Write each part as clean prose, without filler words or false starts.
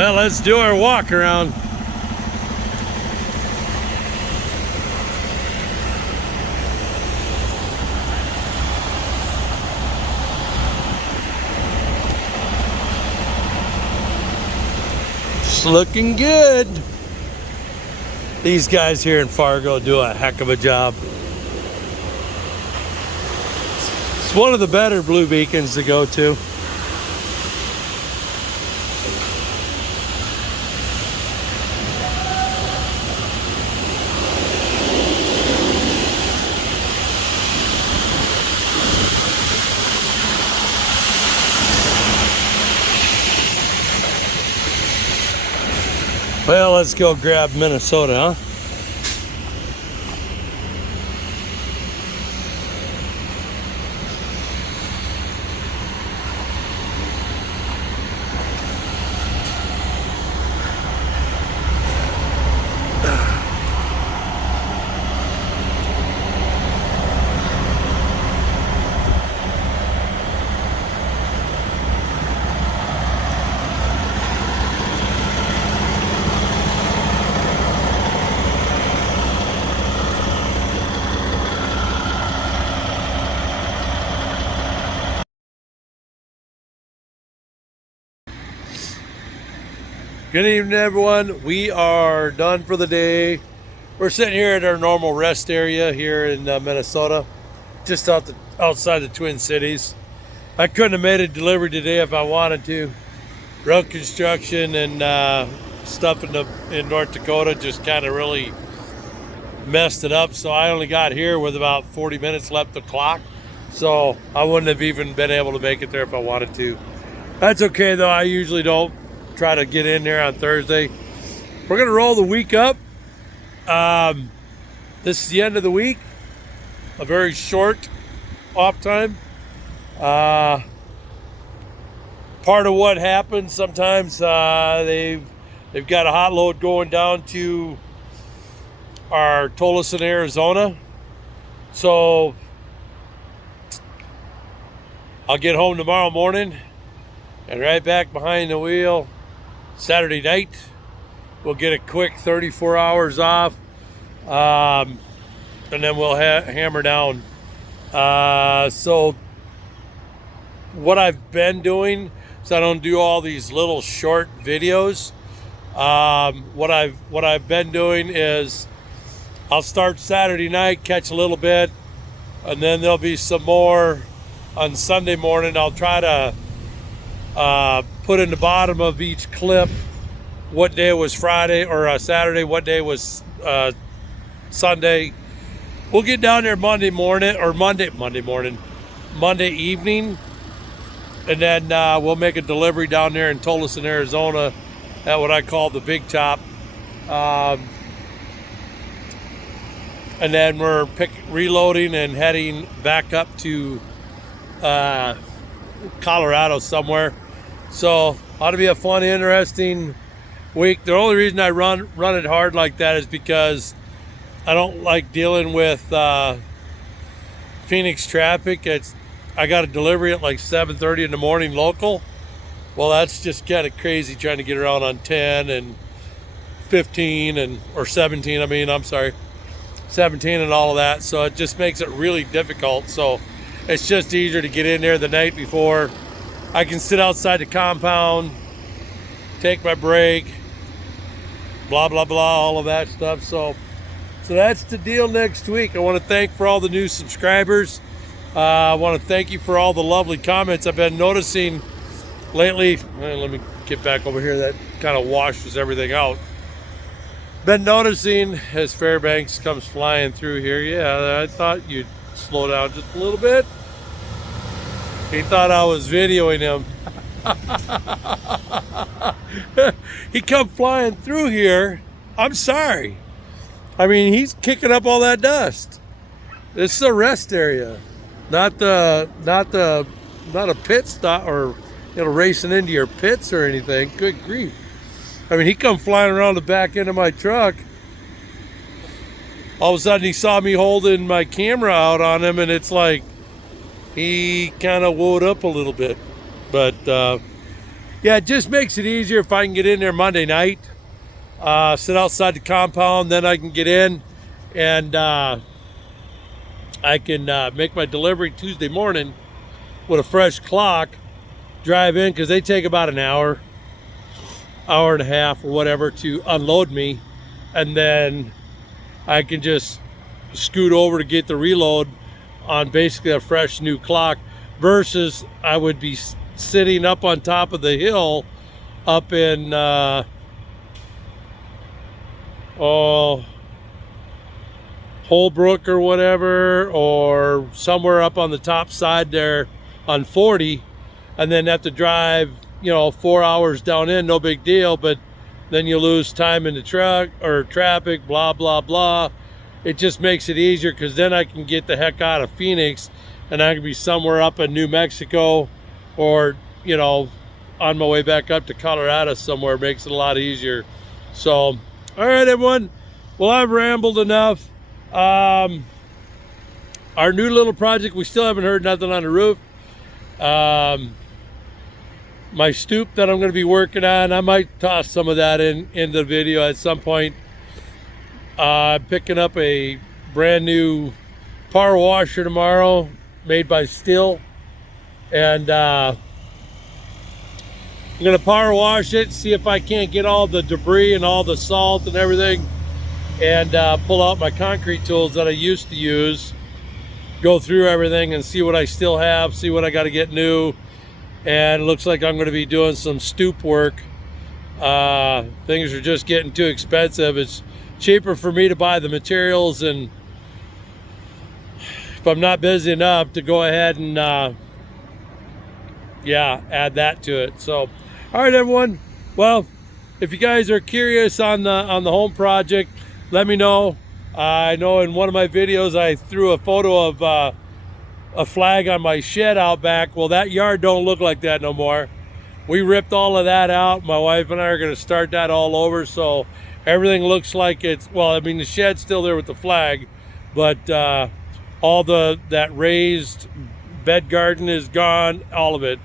Well, let's do our walk around. It's looking good. These guys here in Fargo do a heck of a job. It's one of the better blue beacons to go to. Well, let's go grab Minnesota, huh? Good evening, everyone. We are done for the day. We're sitting here at our normal rest area here in Minnesota, just outside the Twin Cities. I couldn't have made a delivery today if I wanted to. Road construction and stuff in North Dakota just kind of really messed it up. So I only got here with about 40 minutes left of clock. So I wouldn't have even been able to make it there if I wanted to. That's okay though. I usually don't try to get in there on Thursday. We're gonna roll the week up. This is the end of the week, a very short off time. Part of what happens sometimes, they've got a hot load going down to our Tolleson, Arizona. So I'll get home tomorrow morning and right back behind the wheel Saturday night. We'll get a quick 34 hours off, and then we'll hammer down. So what I've been doing, so I don't do all these little short videos. What I've been doing is I'll start Saturday night, catch a little bit, and then there'll be some more on Sunday morning. I'll try to put in the bottom of each clip what day was Friday or Saturday, what day was Sunday. We'll get down there Monday morning or Monday evening, and then we'll make a delivery down there in Tolleson, Arizona, at what I call the Big Top. And then we're reloading and heading back up to Colorado somewhere. So ought to be a fun, interesting week. The only reason I run it hard like that is because I don't like dealing with Phoenix traffic. I got a delivery at like 7:30 in the morning local. Well, that's just kind of crazy trying to get around on 10 and 15 or 17. I'm sorry, 17 and all of that. So it just makes it really difficult. So it's just easier to get in there the night before. I can sit outside the compound, take my break, blah, blah, blah, all of that stuff. So that's the deal next week. I want to thank for all the new subscribers. I want to thank you for all the lovely comments I've been noticing lately. Let me get back over here. That kind of washes everything out. Been noticing as Fairbanks comes flying through here. Yeah, I thought you'd slow down just a little bit. He thought I was videoing him. He come flying through here. I'm sorry. I mean, he's kicking up all that dust. This is a rest area, not a pit stop or racing into your pits or anything. Good grief. I mean, he come flying around the back end of my truck. All of a sudden, he saw me holding my camera out on him, and it's like he kind of woed up a little bit. But yeah, it just makes it easier if I can get in there Monday night, sit outside the compound, then I can get in and I can make my delivery Tuesday morning with a fresh clock, drive in, because they take about an hour and a half or whatever to unload me, and then I can just scoot over to get the reload on basically a fresh new clock, versus I would be sitting up on top of the hill up in Holbrook or whatever, or somewhere up on the top side there on 40, and then have to drive, 4 hours down in, no big deal, but then you lose time in the truck or traffic, blah, blah, blah. It just makes it easier, because then I can get the heck out of Phoenix and I can be somewhere up in New Mexico, or, on my way back up to Colorado somewhere. It makes it a lot easier. So, all right, everyone. Well, I've rambled enough. Our new little project, we still haven't heard nothing on the roof. My stoop that I'm going to be working on, I might toss some of that in the video at some point. I'm picking up a brand new power washer tomorrow, made by Stihl, and I'm going to power wash it, see if I can't get all the debris and all the salt and everything, and pull out my concrete tools that I used to use, go through everything and see what I still have, see what I got to get new. And it looks like I'm going to be doing some stoop work. Things are just getting too expensive. It's cheaper for me to buy the materials, and if I'm not busy enough, to go ahead and add that to it. So, all right, everyone. Well, if you guys are curious on the home project, let me know. I know in one of my videos I threw a photo of a flag on my shed out back. Well, that yard don't look like that no more. We ripped all of that out. My wife and I are going to start that all over, so everything looks like it's, well, I mean, the shed's still there with the flag, but all that raised bed garden is gone, all of it.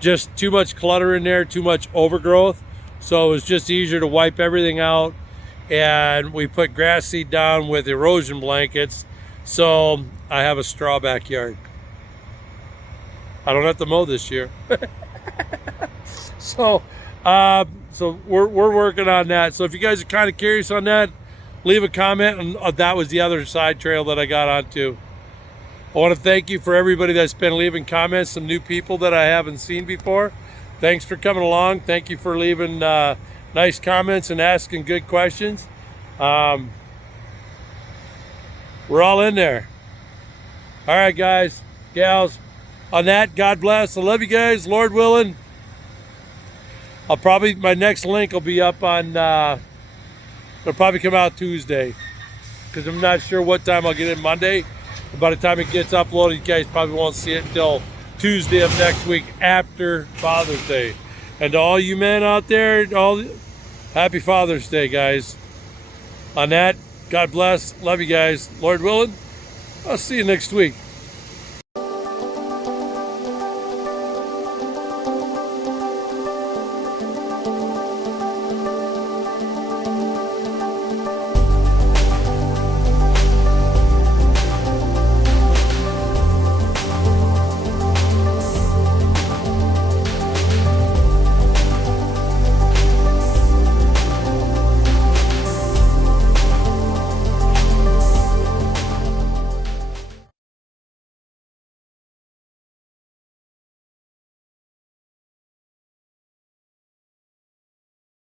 Just too much clutter in there, too much overgrowth. So it was just easier to wipe everything out, and we put grass seed down with erosion blankets. So I have a straw backyard. I don't have to mow this year. So we're working on that. So if you guys are kind of curious on that, leave a comment. And that was the other side trail that I got onto. I want to thank you for everybody that's been leaving comments, some new people that I haven't seen before. Thanks for coming along. Thank you for leaving nice comments and asking good questions. We're all in there. All right, guys, gals. On that, God bless. I love you guys. Lord willing, my next link will be up on, it'll probably come out Tuesday, because I'm not sure what time I'll get in Monday. But by the time it gets uploaded, you guys probably won't see it until Tuesday of next week, after Father's Day. And to all you men out there, happy Father's Day, guys. On that, God bless. Love you guys. Lord willing, I'll see you next week.